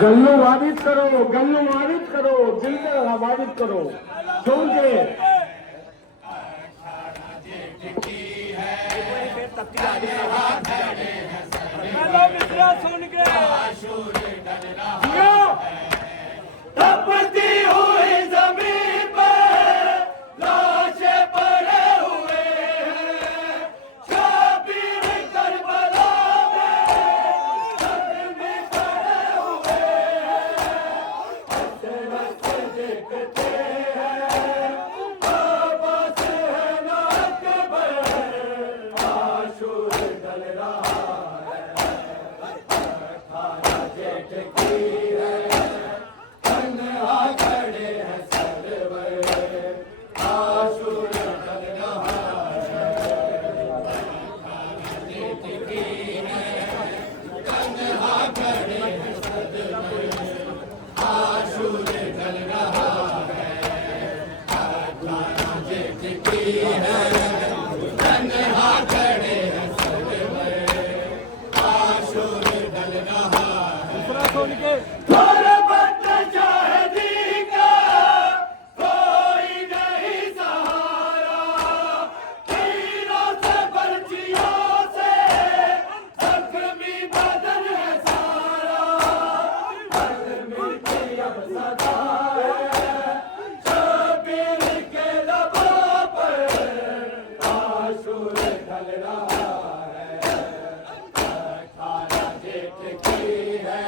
गल्लू वारिद करो, दिल में वारिद करो, सुन के सुन के तपती हुई जमीन पर लाशें पड़े हुए हैं, शबीर करबला में जख्मी पड़े हुए हैं, हंस देखते हैं बाबा से है ना अकबर, आशूर ढल रहा है, अठारह जेठ की है, तन्हा खड़े हैं सरवर, आशूर ढल रहा है, अठारह जेठ की है, तन्हा खड़े हैं सरवर, आशूर ढल रहा है, अठारह जेठ की है, तन्हा खड़े हैं सरवर, आशूर ढल रहा है। थोड़ा बच्चा शाहिदी का कोई नहीं सहारा, तीरों से बर्चियों से जख्मी बदन है सारा, बदन की अब सदा है, शबीर के लबों पर आशूर ढल रहा है, अठारह जेठ की है,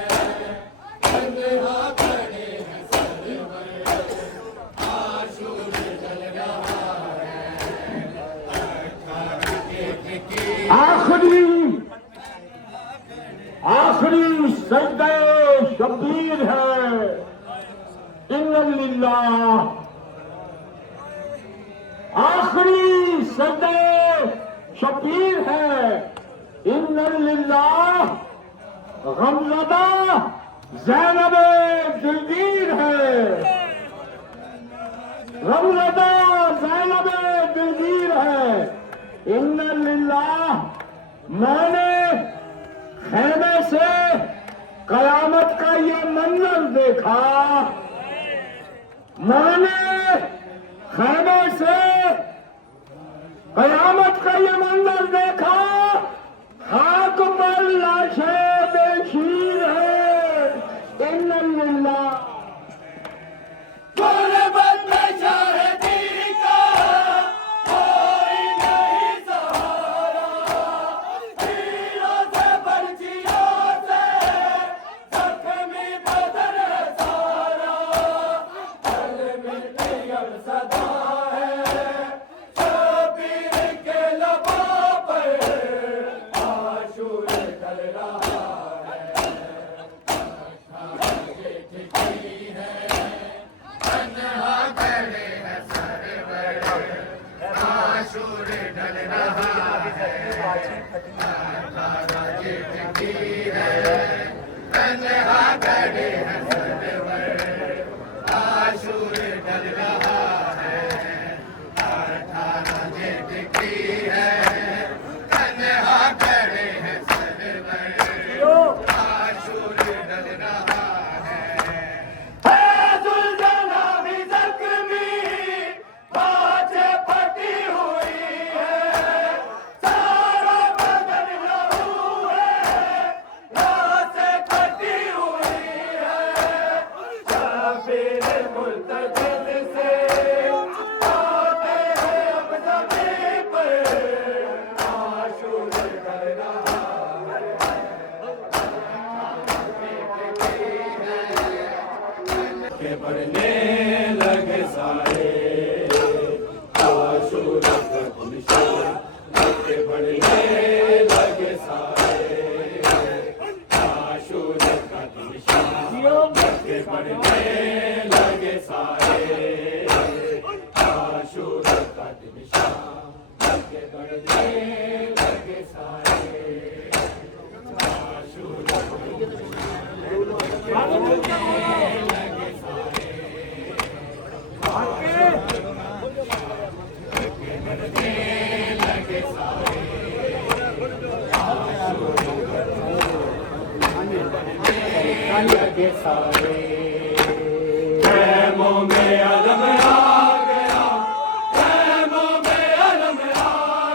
तन्हा खड़े हैं सरवर, आशूर ढल रहा है, अठारह जेठ की आखिरी सजदे शब्बीर है, इन्नलिल्लाह। आखिरी सजदे शब्बीर है, इन्नलिल्लाह। गमज़दा ज़ैनब दिलगीर है, गमज़दा ज़ैनब दिलगीर है, इन्नलिल्लाह। मैंने खेमे से कयामत का ये मंजर देखा, मैंने खेमे से कयामत का ये मंजर देखा, खाक पर लाशें बेशीर है, इन्नलिल्लाह। गुरबत में शाहिदी का कोई नहीं सहारा, तीरों से बर्चियों से जख्मी बदन है सारा, कलमे की अब सदा है, शबीर के लबों पर आशूर ढल रहा है, अठारह जेठ की है, तन्हा खड़े हैं सरवर, आशूर ढल रहा है, अठारह जेठ की है, तन्हा खड़े हैं सरवर, आशूर ढल रहा है, अठारह जेठ की है, तन्हा खड़े हैं सरवर, आशूर ढल रहा है। जुल्जना भी जख्मी, बाजें फटी हुई है, सारा बदन लहू है, लाशें कटी हुई है, शबीर मुल्तजिम से आते हैं अब ज़मीन पर, आशूर ढल रहा है, के बढ़ने लगे सारे, आशूर का निशान, के बढ़ने लगे सारे, आशूर का निशान, के बढ़ने लगे सारे, आशूर का निशान, के बढ़ने लगे सारे, आशूर लगे सारे। खैमों में आलम आ गया, खैमों में आलम आ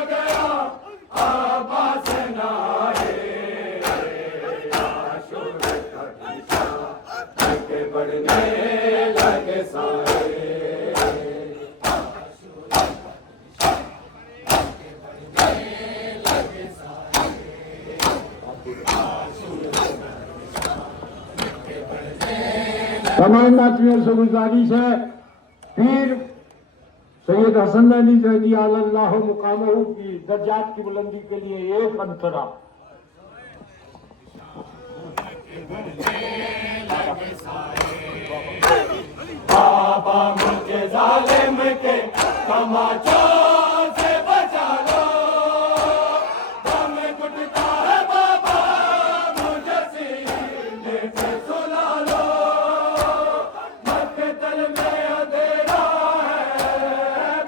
गया, आवाज़ ना आए, आशूर का निशान आगे बढ़ने लगे सारे। तमाम नातियों से गुजारिश है, पीर सैयद हसन अली ज़ैदी अल्लाह मुकामहू की दर्जात की बुलंदी के लिए एक अंतरा। बाबा मुझे जालिम के तमाचों से बचा लो, दम घुटता है बाबा मुझे सीने से सुला लो। मक्तल में अंधेरा है,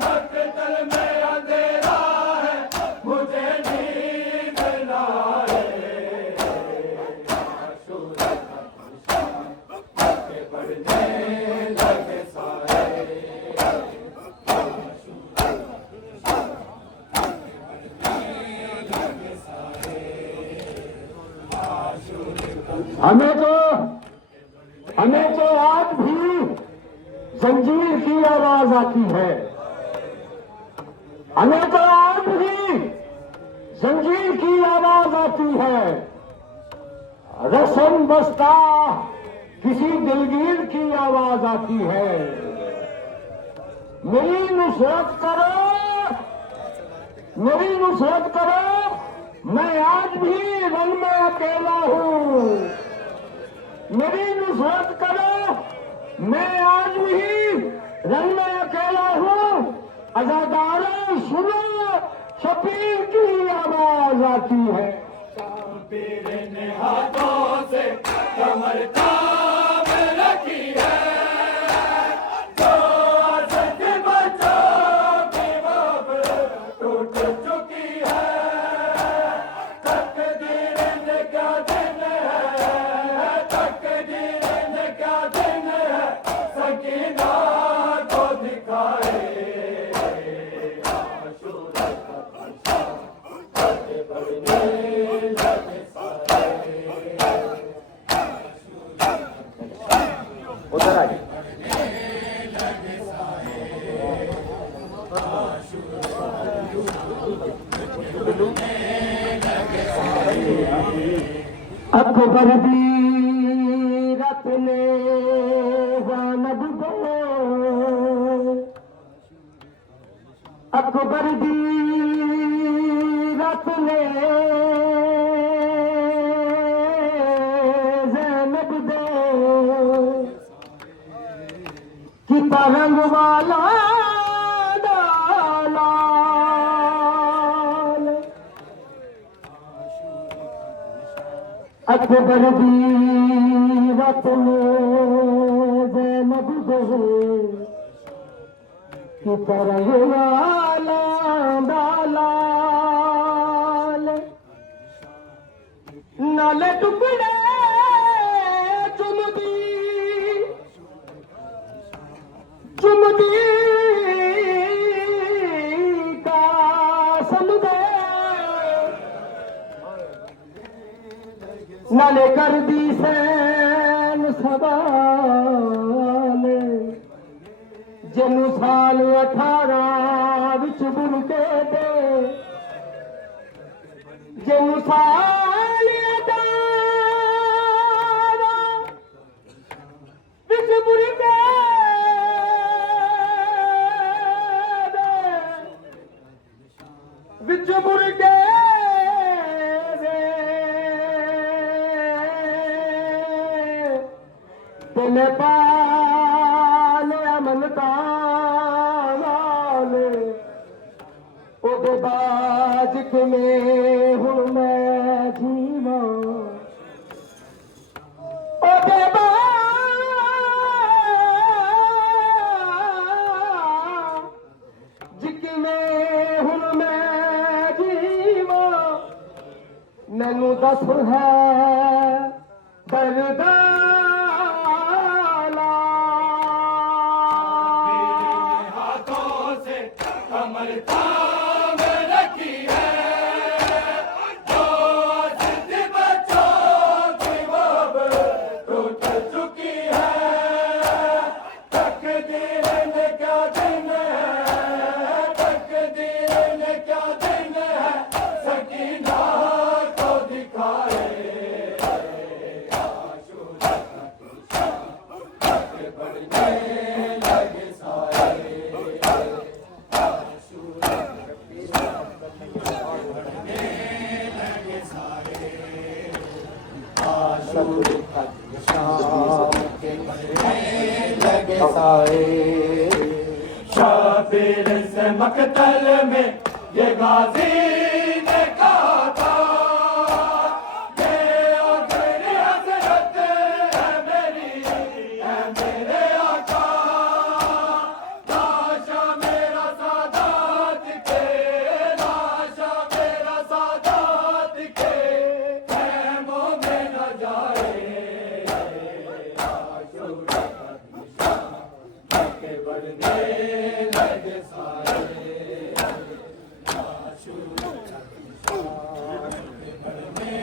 मक्तल में अंधेरा है, मुझे नींद ना आए, आशूर का निशान आगे बढ़ने लगे सारे। हमें तो आज भी जंजीर की आवाज आती है, हमें तो आज भी जंजीर की आवाज आती है। रस्म बस्ता किसी दिलगीर की आवाज आती है। मेरी नुसरत करो, मेरी नुसरत करो, मैं आज भी रंग में अकेला हूँ। मेरी नुसरत करो, मैं आज भी रंग में अकेला हूँ। अज़ादारों सुनो, शबीर की आवाज आती है। पीर ने हाथों से कमर थाम रखी है, जो आसत बच्चों की बाब टूट चुकी है। तकदीर ने क्या दिन है, तकदीर ने क्या दिन है, सकीना को दिखाए, आशूर का निशान आगे बढ़ने लगे सारे। उधर आइए। अकबर दी रत ने जानब दो, अकबर दी रत ने ज़ैनब दे कि तरंग वाला लाल। अकबर दी रत ने ज़ैनब दे कि तरंग वाला लाल। नाले टुकड़े चुमदी चुमदी का समदे, नाले कर दी सैन सवाल। जिन्नू साल 18 विच बुनके दे, जिन्नू साल 18 विच बुनके दे, विच बुनके तेने पाल अमन ताल। ओदे बाज किवें हुण मैं जीवां, ओदे बाज किवें हुण मैं जीवां। मैनू दस है दरदा उठाए आशूर का आगे बढ़ने लगे सारे आशूर बढ़ने लगे सारे आशूर का के बढ़ने लगे सारे शबीर से मकतल में ये गाजी ने कहा था ये आखिरी हसरत है मेरी है मेरे आका लाशा मेरा सादात के लाशा मेरा सादात के खैमों में न जाए आशूर का निशान के बढ़ने लगे सारे आशूर का निशान के बढ़ने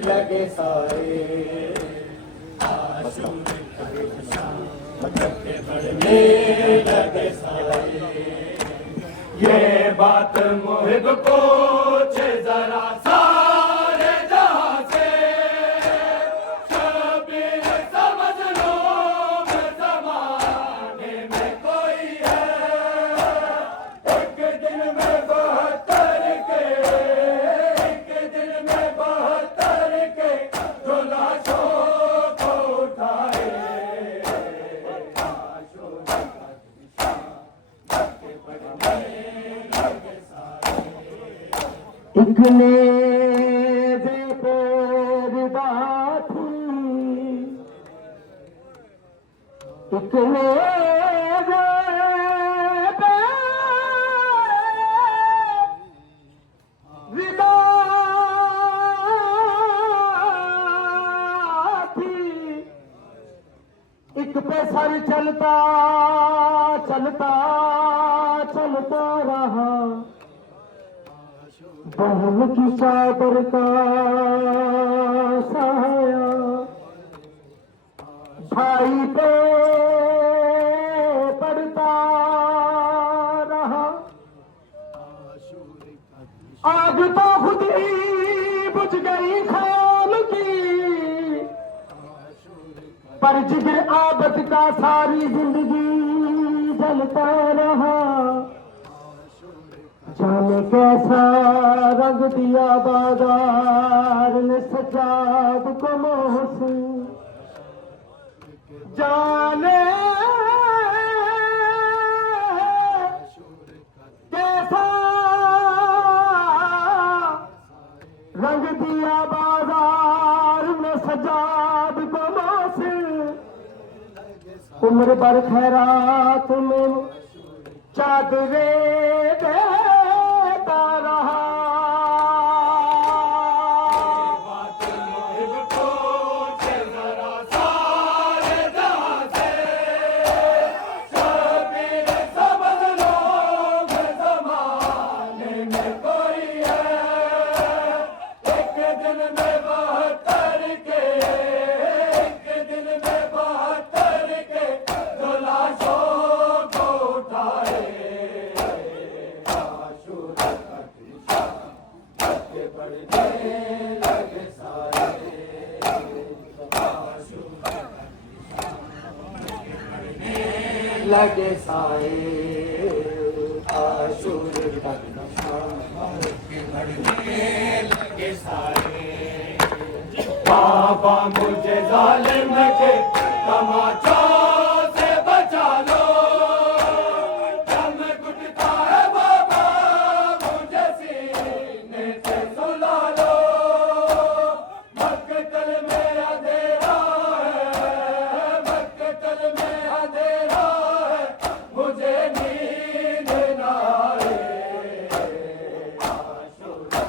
लगे सारे आशूर का निशान के बढ़ने लगे सारे ये बात मुहिब पूछे जरा सारे जहां से शबीर समझ लो मैं ज़माने में कोई है एक दिन में 72 के एक दिन में 72 के जो लाशों को उठाए आशूर का निशान के बढ़ने लगे सारे एक नेज़े पे रिदा थी एक नेज़े पे रिदा थी एक पे सर चलता चलता चलता रहा बहन की चादर का साया भाई पे पड़ता रहा आग तो खुद ही बुझ गई ख्याल की पर जिगर आदत का सारी जिंदगी जलता रहा जाने कैसा रंग दिया बाजार ने सजाद को मोहसिन जाने कैसा रंग दिया बाजार ने सजाद को मोहसिन उम्र भर खैरात में चादरे देता रहा बात मुहिब पूछे जरा सारे जहां से शबीर समझ लो मैं ज़माने में कोई है एक दिन में 72 के एक दिन में 72 के जो लाशों को उठाए आशूर का निशान के बढ़ने लगे सारे आशूर का निशान लगे सारे आशूर का निशान के बढ़ने लगे सारे बाबा मुझे जालिम के तमाचों से बचा लो दम घुटता है बाबा मुझे सीने से सुला लो मक्तल में अंधेरा है मक्तल में अंधेरा है मुझे नींद ना आए आशूर का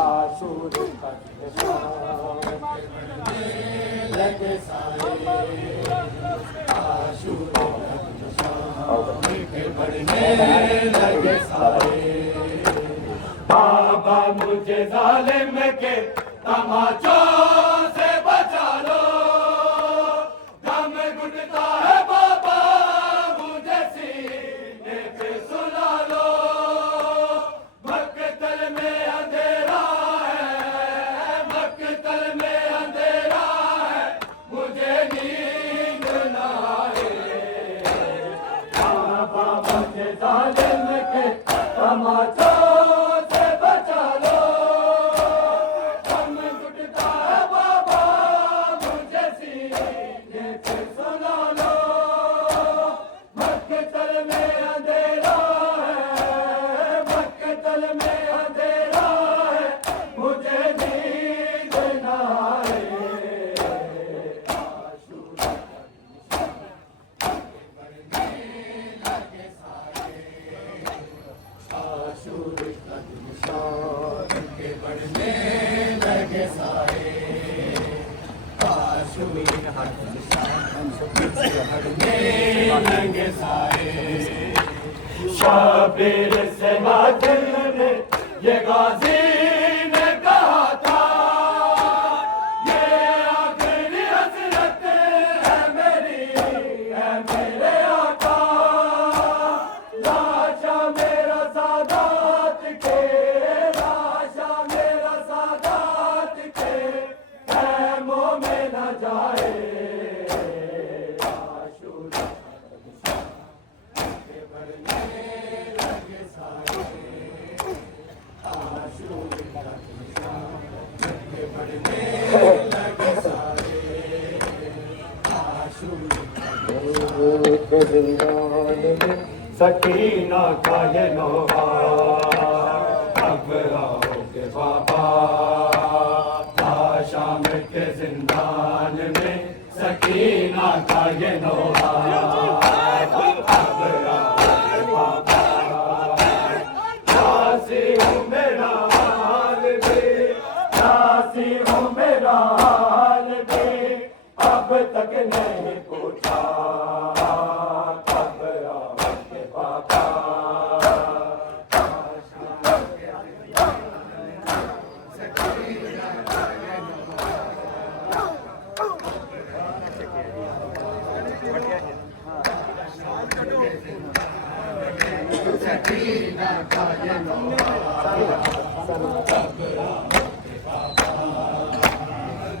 आशूर का लगे सारे आशूर के बढ़ने लगे सारे बाबा मुझे जालिम के तमाचों से बचा लो दम घुटता है बाबा मुझे सीने पे सुला लो तमाचों से बचा लो, दम घुटता है बाबा मुझे सीने से सुना लो, मक्तल में अंधेरा है, मक्तल में अंधेरा है, मुझे नींद ना आए। आशूर का निशान के बढ़ने लगे साए, आशूर का निशान बढ़ने लगे साए। शाबिर से बादल ने ये गाजी ने कहा था, ये आखिरी हसरत है मेरी, है मेरे आका। लाशा मेरा सादात के, लाशा मेरा सादात के खैमों में न जाए। आशूर के बढ़ने लगे साए, आशूर के बढ़ने लगे साए, आशूर सकीना का ये नोहा, अब आओगे बाबा, शाम के जिंदान में सकीना का ये नोहा, अब आओगे बाबा। प्यासी हूँ मेरा हाल भी, प्यासी हूँ मेरा हाल भी, अब तक नहीं पूछा, कब आओगे बाबा।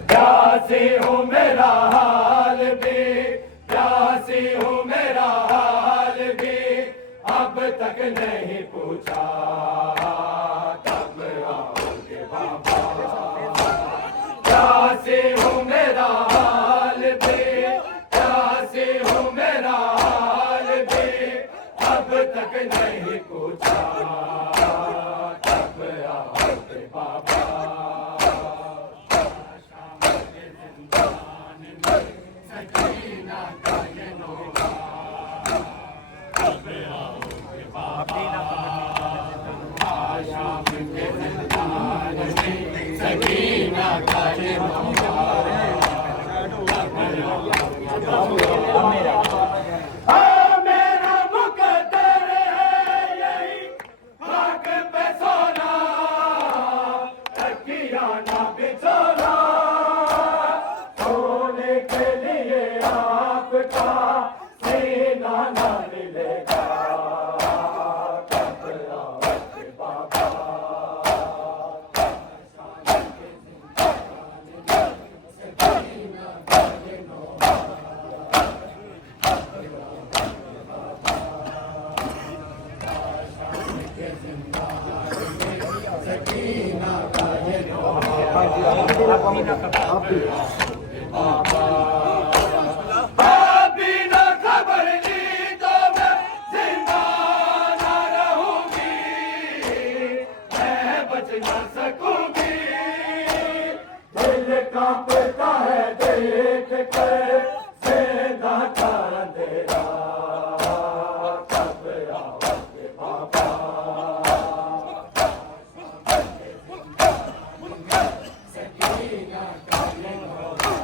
प्यासी हूँ मेरा हाल भी, प्यासी हूँ मेरा हाल भी, अब तक नहीं पूछा, कब आओगे बाबा। प्यासी हूँ मेरा हाल भी, प्यासी हूँ मेरा हाल भी, अब तक नहीं पूछा, कब आओगे बाबा। सकीना का ये नोहा, अब आओगे बाबा। शाम के जिंदान में सकीना का ये नोहा, मेरा मुकद्दर है यही खाक पे सोना, तकिया ना बिछोना, सोने के लिए आपका सीना ना मिलेगा, कब आओगे बाबा। सकीना का ये अभी ना खबर ली तो मैं जिंदा ना रहूंगी, मैं बच ना सकूंगी। दिल कांपता है देख कर सेना का अंधेरा, कब आओगे बाबा। सकीना का ये नोहा,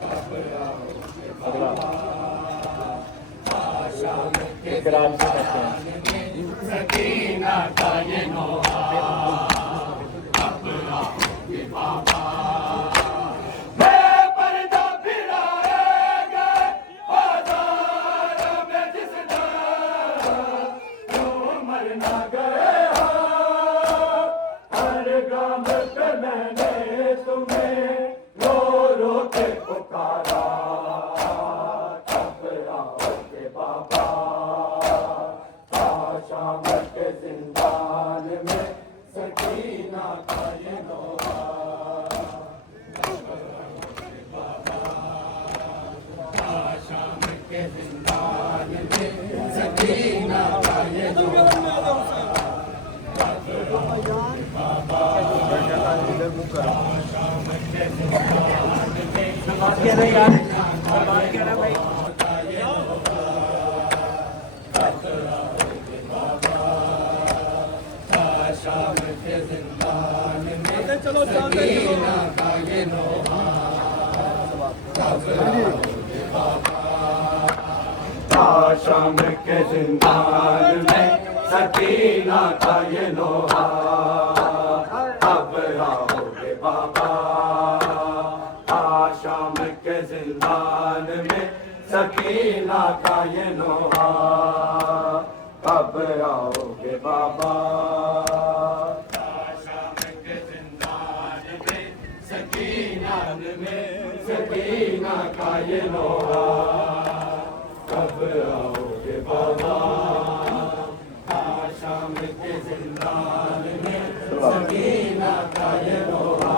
कब आओगे बाबा। शाम के सकीना का ये नोहा, कब आओगे बाबा। पर्दा फिराएगा बाजारों में जिस दिन, तुम मर ना गए हो, हर गाम पे मैंने तुम्हें रो रो के पुकारा, कब आओगे बाबा। शाम के जिंदान में सकीना का ये लोहा शाम के जिंदान में सकीना का ये शाम के जिंदान में सकीना का ये लोहा शाम के जिंदान में सकीना का ये लोहा अब आओगे बाबा शाम के जिंदान में सकीना का ये लोहा अब आओगे बाबा शाम के जिंदान में सकीना का ये लोहा कब आओगे बाबा शाम के जिंदान में सकीना का ये लोहा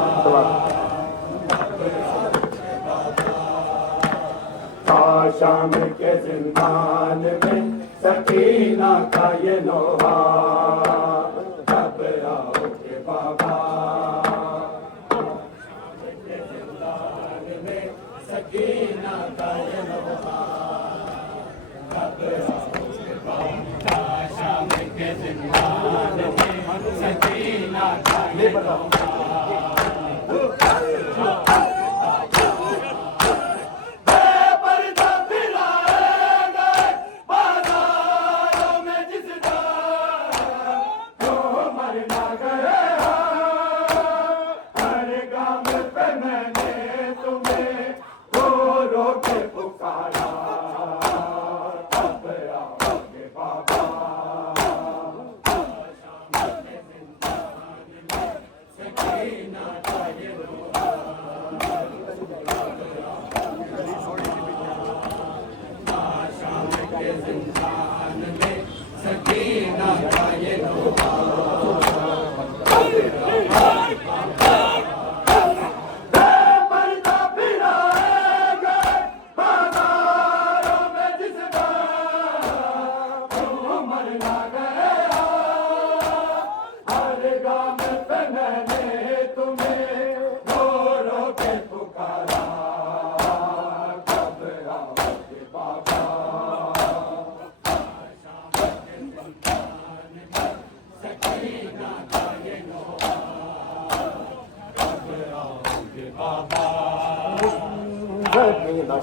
शाम के जिंदान में सकीना का ये लोहा कब आओगे बाबा शाम के जिंदान में सकीना का ये लोहा कब आओगे बाबा शाम के जिंदान में सकीना का ये लोहा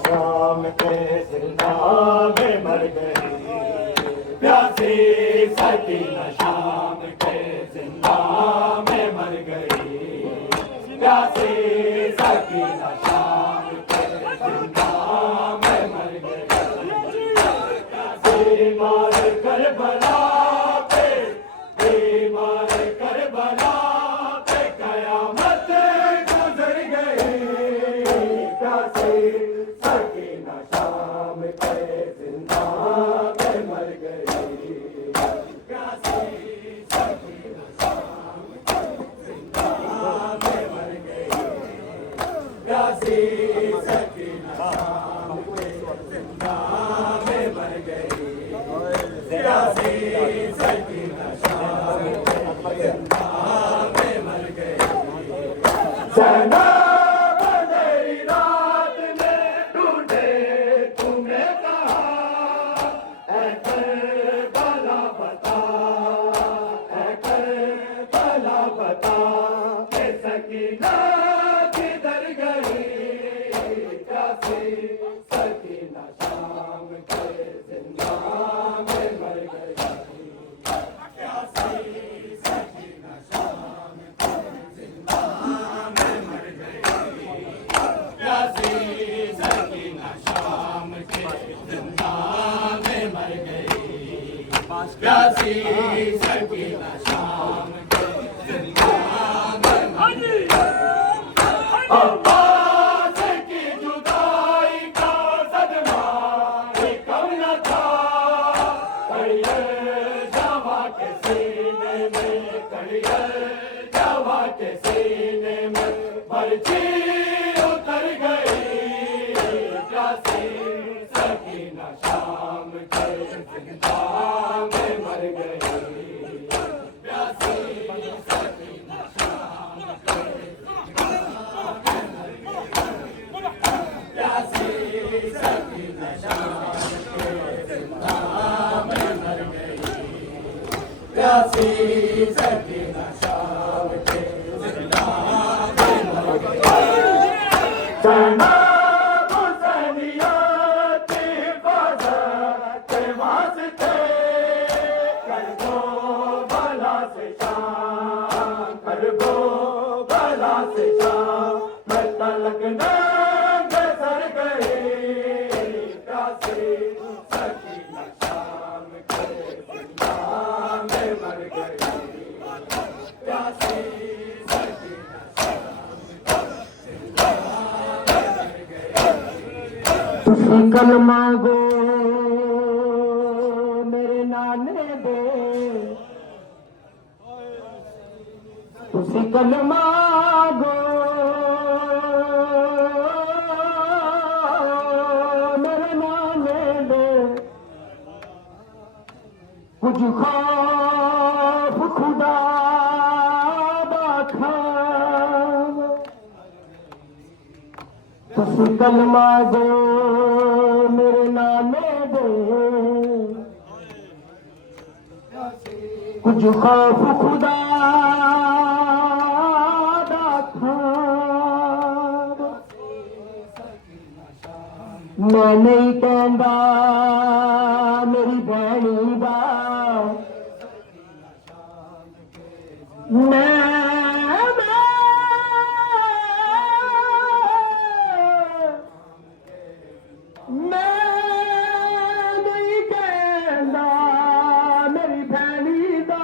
शाम के जिंदा में मर गई प्यासी सकीना शाम के जिंदा में मर गई प्यासी सकीना शाम के जिंदा में मर गई बीमार करबला पे बीमार करबला पे कयामत गुजर गई प्यासी सकीना शाम के जिंदा में मर गई प्यासी सकीना शाम के जिंदा में मर गई प्यासी सकीना शाम के जिंदा में मर गई प्यासी सकीना शाम के जिंदा में मर गई सकीना किधर गई प्यासी सकीना शाम के जिंदा में मर गई प्यासी सकीना शाम के जिंदा में मर गई प्यासी सकीना शाम के जिंदा में मर गई प्यासी सकीना शाम के जिंदा अब्बास की जुदाई का सदमा कम न था जवान के सीने में कड़ियल जवा के सीने में बर्छी उतर गई प्यासी सकीना शाम के जिंदा में मर गई प्यासी सकीना शाम के प्यासी सकीना शाम के जिंदा में मर गई प्यासी सकीना शाम के जिंदा में मर गई सना हुसैनिया की हिफाजत के वास्ते कर दो भला से शाम कर दो भला से शाम मैं तलक नंग सर गई प्यासी सकीना शाम के जिंदा में मर गई प्यासी सकीना तुसी कलमा गो मेरे नाने दे तुसी कलमा गो मेरे नाने दे कुछ खौफ खुदा दा खाव तुसी कलमा गो मेरे नाने दे कुछ खौफ खुदा दा खाव मैं नहीं कहंदा मेरी भैनी दा मैं नहीं कहंदा मेरी भैनी दा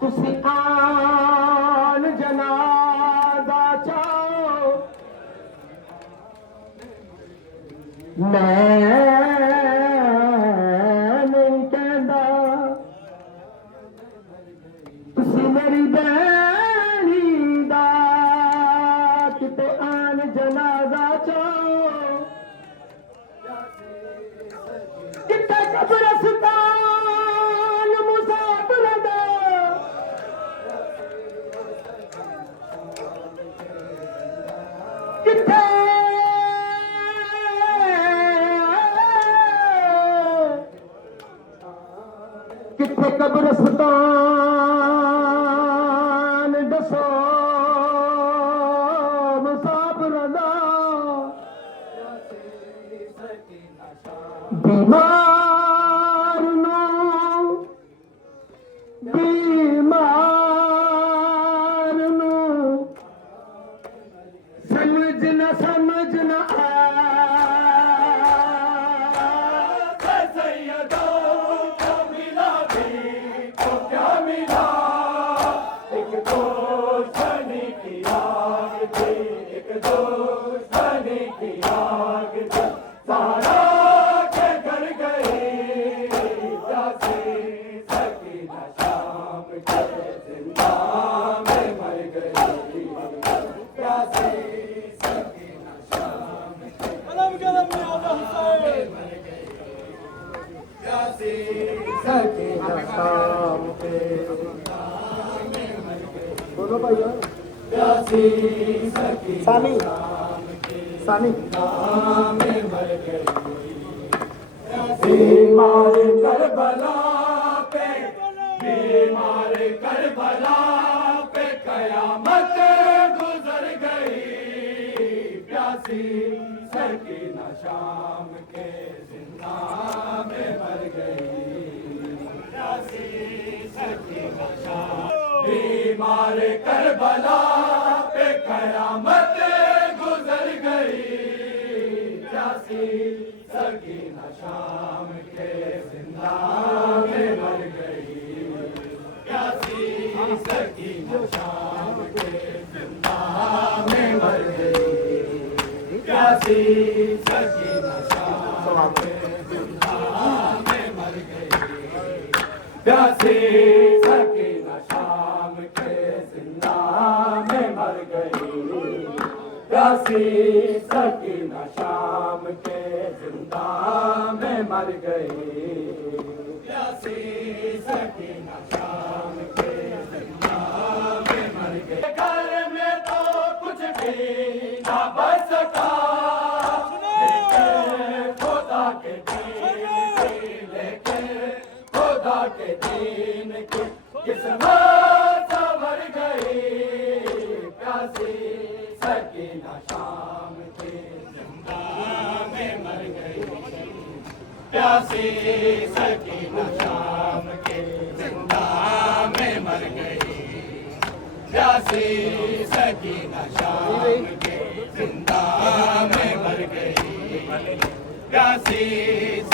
तुसी आन जनाजा चाओ मैं नहीं कहंदा तुसी मेरी भैनी दा किते आन जनाजा चाओ किते कब्रिस्तान मुसाफिर दा किते किथे कब्रिस्तान दसो मुसाफिर दा बीमार नू समझ न सैयदों को मिला भी तो क्या मिला एक दोस्तानी की आग थी एक दोस्तानी की आग थी सारा के घर गई प्यासी सकीना शाम के जिंदा में मर गई प्यासी सकीना शाम के प्यासी सकीना शाम के बोलो भैया प्यासी सकीना सानी शाम के सानी में मर गई बीमार करबला पे बीमार करबला पे कयामत गुजर गई प्यासी सकीना शाम के जिंदा में मर गई प्यासी सकीना शाम बीमार करबला पे कयामत गुजर गई प्यासी सकीना शाम के जिंदा में मर गई प्यासी सकीना शाम के जिंदा में मर गई प्यासी सकीना शाम के जिंदा में मर गई प्यासी सकीना शाम के जिंदा में मर गई, प्यासी सकीना शाम के जिंदा में मर गई, प्यासी सकीना शाम के जिंदा में मर गई। घर में तो कुछ भी ना बच सका, लेके खुदा के दीन की, लेके खुदा के दीन की किस्मत संवर गई, प्यासी सकीना शाम के जिंदा में मर गई, प्यासी सकीना शाम के जिंदा में मर गई, प्यासी सकीना शाम के जिंदा में मर गई, प्यासी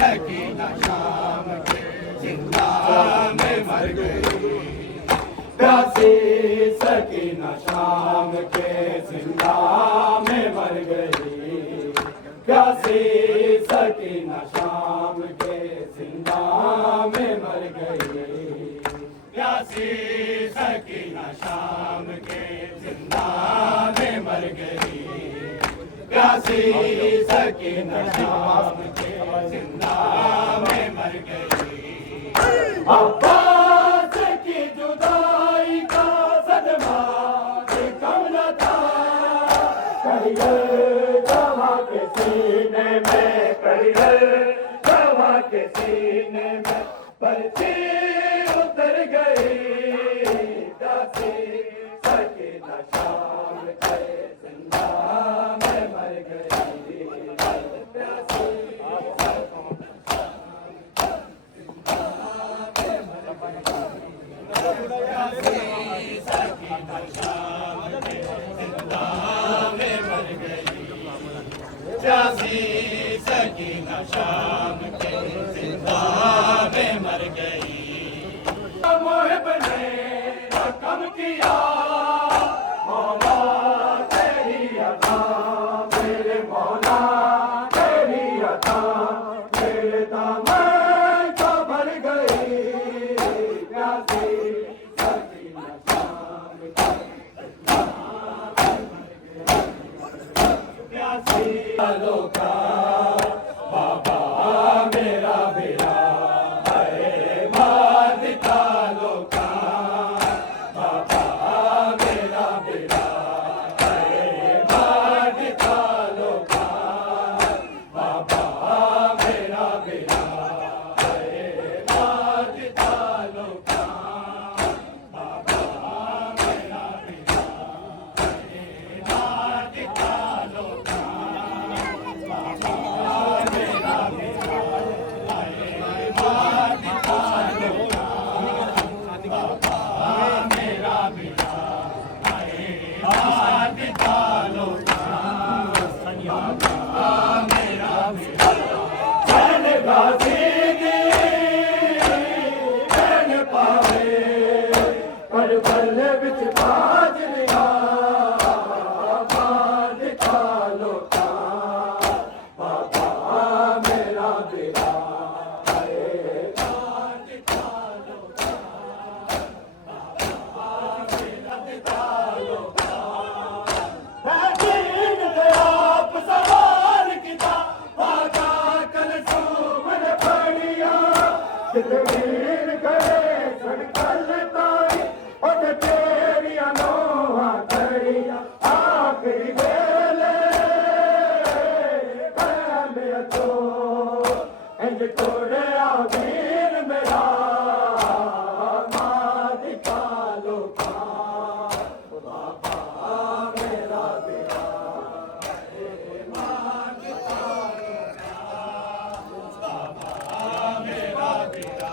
सकीना शाम के जिंदा में मर गई, प्यासी सकीना शाम के जिंदा में मर गई, प्यासी सकीना शाम के जिंदा में मर गई, प्यासी सकीना शाम के जिंदा में मर गई, प्यासी सकीना शाम के जिंदा में मर गई। अब्बास की जुदाई का सदमा कम न था, कहिए जवा के सीने में, कहिए जवा के सीने में पर्ची उतर गई, प्यासी सकीना शाम के जिंदा में मर गई, प्यासी सकीना शाम के जिंदा में मर गई, प्यासी सकीना शाम के जिंदा में मर गई। मोहिब ने कम किया मौला तेरी अता, मेरे मौला तेरी अता, मेरे दामन को भर गई, प्यासी सकीना शाम के जिंदा में मर गई, प्यासी का बाबा मेरा बेड़ा है, मार निकालो का बाबा मेरा बेड़ा है, मार निकालो का बाबा मेरा बेड़ा है, मार निकालो का बाबा मेरा बेड़ा है, मार निकालो का कितवीर करे सड़कल ताई, और तेरी अनोहा करिया आखिरी वेले मैं तो इंज तोड़े आवीर मेरा मां निकालो का बाबा मेरा बेड़ा मां निकालो का बाबा मेरा बेड़ा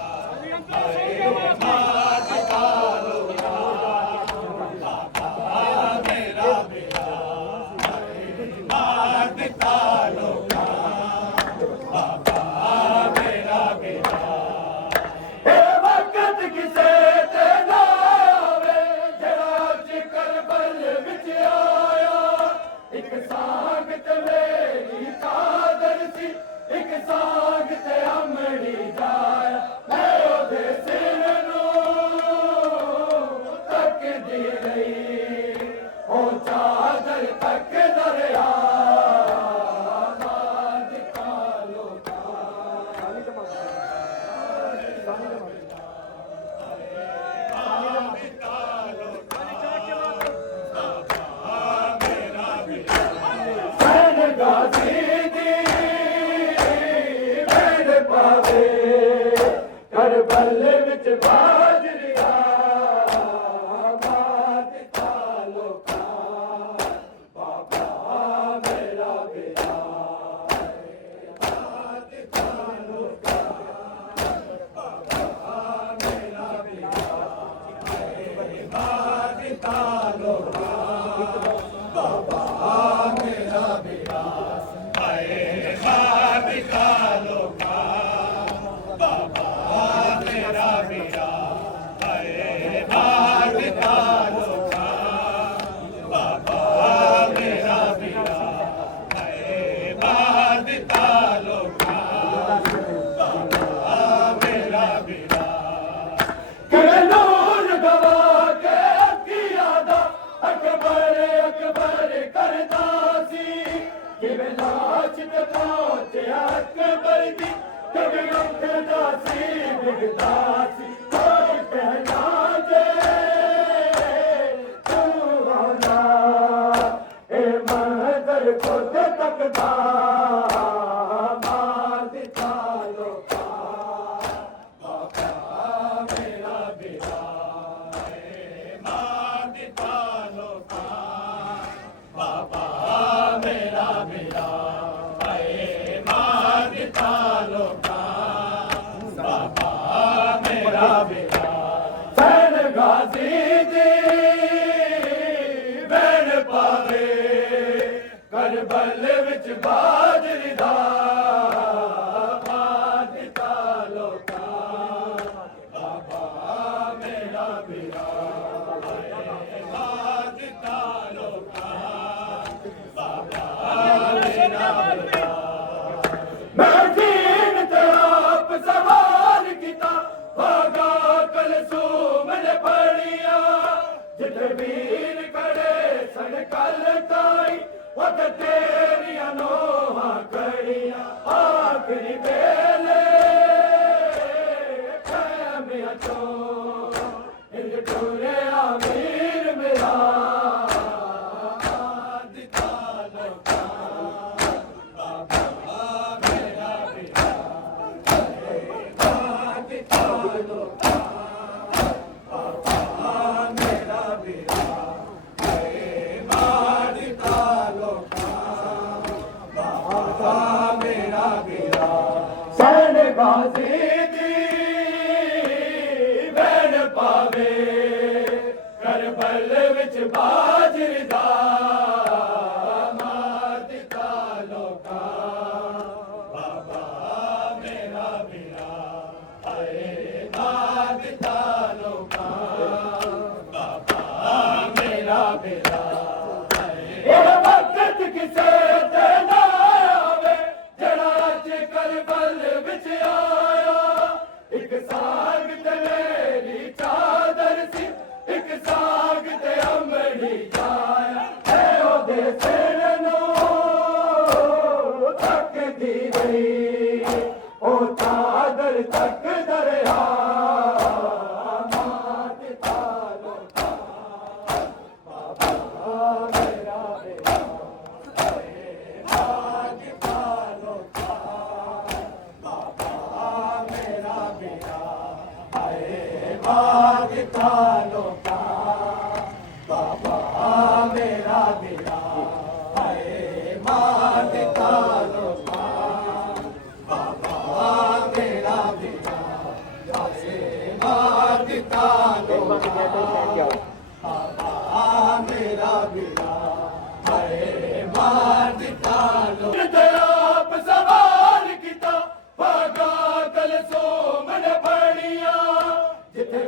ਬਾਜਰੀ ਦਾ ਮਾਰ ਦਿੱਤਾ ਲੋਕਾਂ ਬਾਬਾ ਮੇਰਾ ਵੀਰਾ ਮਾਰ ਦਿੱਤਾ ਲੋਕਾਂ ਬਾਬਾ ਮੇਰਾ ਵੀਰਾ ਮਾਰ ਦਿੱਤਾ ਲੋਕਾਂ ਬਾਬਾ ਮੇਰਾ ਵੀਰਾ ਹਾਏ ਮਾਰ ਦਿੱਤਾ ਲੋਕਾਂ ਬਾਬਾ ਮੇਰਾ ਵੀਰਾ ਹਾਏ ਮਾਰ ਦਿੱਤਾ ਲੋਕਾਂ ਬਾਬਾ ਮੇਰਾ ਵੀਰਾ ਹਾਏ ਮਾਰ ਦਿੱਤਾ ਲੋਕਾਂ ਬਾਬਾ ਮੇਰਾ ਵੀਰਾ ਕਿਵੇਂ ਨੂਰ ਗਵਾ ਕੇ ਅੱਖੀਆਂ ਦਾ ਅਕਬਰ ਕਰਦਾ ਸੀ ਕਿਵੇਂ ਲਾਸ਼ ਤੇ ਪਹੁੰਚਿਆ ਅਕਬਰ ਦੀ ਕਿਵੇਂ ਉੱਠਦਾ ਸੀ ਵਿਗਦਾ ਸੀ ਕੋਈ ਕਹਿਣਾ ਜੇ ਤੂੰ ਆਉਣਾ ਇਹ ਮੰਜ਼ਰ ਖੁਦ ਤੱਕਦਾ ਮਾਰ ਦਿੱਤਾ ਲੋਕਾਂ ਬਾਬਾ ਮੇਰਾ ਵੀਰਾ ਮਾਰ ਦਿੱਤਾ ਲੋਕਾਂ ਬਾਬਾ ਮੇਰਾ ਵੀਰਾ ਹਾਏ ਮਾਰ ਦਿੱਤਾ ਲੋਕਾਂ ਬਾਬਾ ਮੇਰਾ ਵੀਰਾ ਸੈਨ ਗਾਜ਼ੀ ਦੀ ਬੈਣ ਪਾਵੇ ਕਰਬਲ ਵਿੱਚ ਬਾਜਰੀ ਦਾ ਮਾਰ ਦਿੱਤਾ ਲੋਕਾਂ ਬਾਬਾ ਮੇਰਾ ਵੀਰਾ ਹਾਏ ਮਾਰ ਦਿੱਤਾ ਲੋਕਾਂ ਬਾਬਾ ਮੇਰਾ ਵੀਰਾ ਮੈਂ ਜੀਨ ਤੇ ਆਪ ਸਵਾਲ ਕੀਤਾ ਭਾਗਾ ਕਲਸੂਮ ਨੇ ਫੜੀਆਂ ਜਿੱਥੇ ਵੀਰ ਖੜੇ ਸਨ ਕੱਲ ਤਾਈ ਉਹ ਤੇਰੀਆਂ ਨੋਹਾਂ ਕੜੀਆਂ ਆਖਰੀ ਵੇਲੇ ਖੈਮਿਆਂ ਚੋਂ ਇੰਜ ਟੁਰਿਆ ਵੀਰ ਮੇਰਾ ਮਾਰ ਦਿੱਤਾ ਲੋਕਾਂ ਬਾਬਾ ਮੇਰਾ ਵੀਰਾ ਮਾਰ ਦਿੱਤਾ ਲੋਕਾਂ ਬਾਬਾ ਮੇਰਾ ਵੀਰਾ ਮਾਰ ਦਿੱਤਾ ਲੋਕਾਂ ਬਾਬਾ ਮੇਰਾ ਵੀਰਾ ਸੈਨ ਗਾਜ਼ੀ ਦੀ ਬੈਣ ਪਾਵੇ ਕਰਬਲ ਵਿੱਚ ਬਾਜਰੀ ਦਾ ਮਾਰ ਦਿੱਤਾ ਲੋਕਾਂ ਬਾਬਾ ਮੇਰਾ ਵੀਰਾ ਹਾਏ ਮਾਰ ਦਿੱਤਾ ਲੋਕਾਂ ਬਾਬਾ ਮੇਰਾ ਵੀਰਾ ਇਹ ਵਕਤ ਕਿਸੇ ਤੇ ਨਾ ਆਵੇ ਜਿਹੜਾ ਅੱਜ ਕਰਬਲ ਵਿੱਚ ਆਇਆ ਇੱਕ ਸਾਗ ਤੇ ਮੇਰੀ ਚਾਦਰ ਸੀ ਇੱਕ ਸਾਗ ਤੇ ਅੰਮੜੀ ਜਾਇਆ ਹੈ ਉਹਦੇ ਸਿਰ ਨੂੰ ਤੱਕਦੀ ਰਹੀ ਉਹ ਚਾਦਰ ਤੱਕ ਦਰਿਆ ਮਾਰ ਦਿੱਤਾ ਲੋਕਾਂ ਬਾਬਾ ਮੇਰਾ ਵੀਰਾ ਮਾਰ ਦਿੱਤਾ ਲੋਕਾਂ ਬਾਬਾ ਮੇਰਾ ਵੀਰਾ ਹਾਏ ਮਾਰ ਦਿੱਤਾ ਲੋਕਾਂ ਬਾਬਾ ਮੇਰਾ ਵੀਰਾ ਹਾਏ ਮਾਰ ਦਿੱਤਾ ਲੋਕਾਂ ਬਾਬਾ ਮੇਰਾ ਵੀਰਾ ਹਾਏ ਮਾਰ ਦਿੱਤਾ ਲੋਕਾਂ ਬਾਬਾ ਮੇਰਾ ਵੀਰਾ ਹਾਏ ਮਾਰ ਦਿੱਤਾ ਲੋਕਾਂ ਤੇ ਆਪ ਸਵਾਲ ਕੀਤਾ ਭਾਗਾ ਕਲਸੂਮ ਨੇ ਫੜੀਆਂ ਜਿੱਥੇ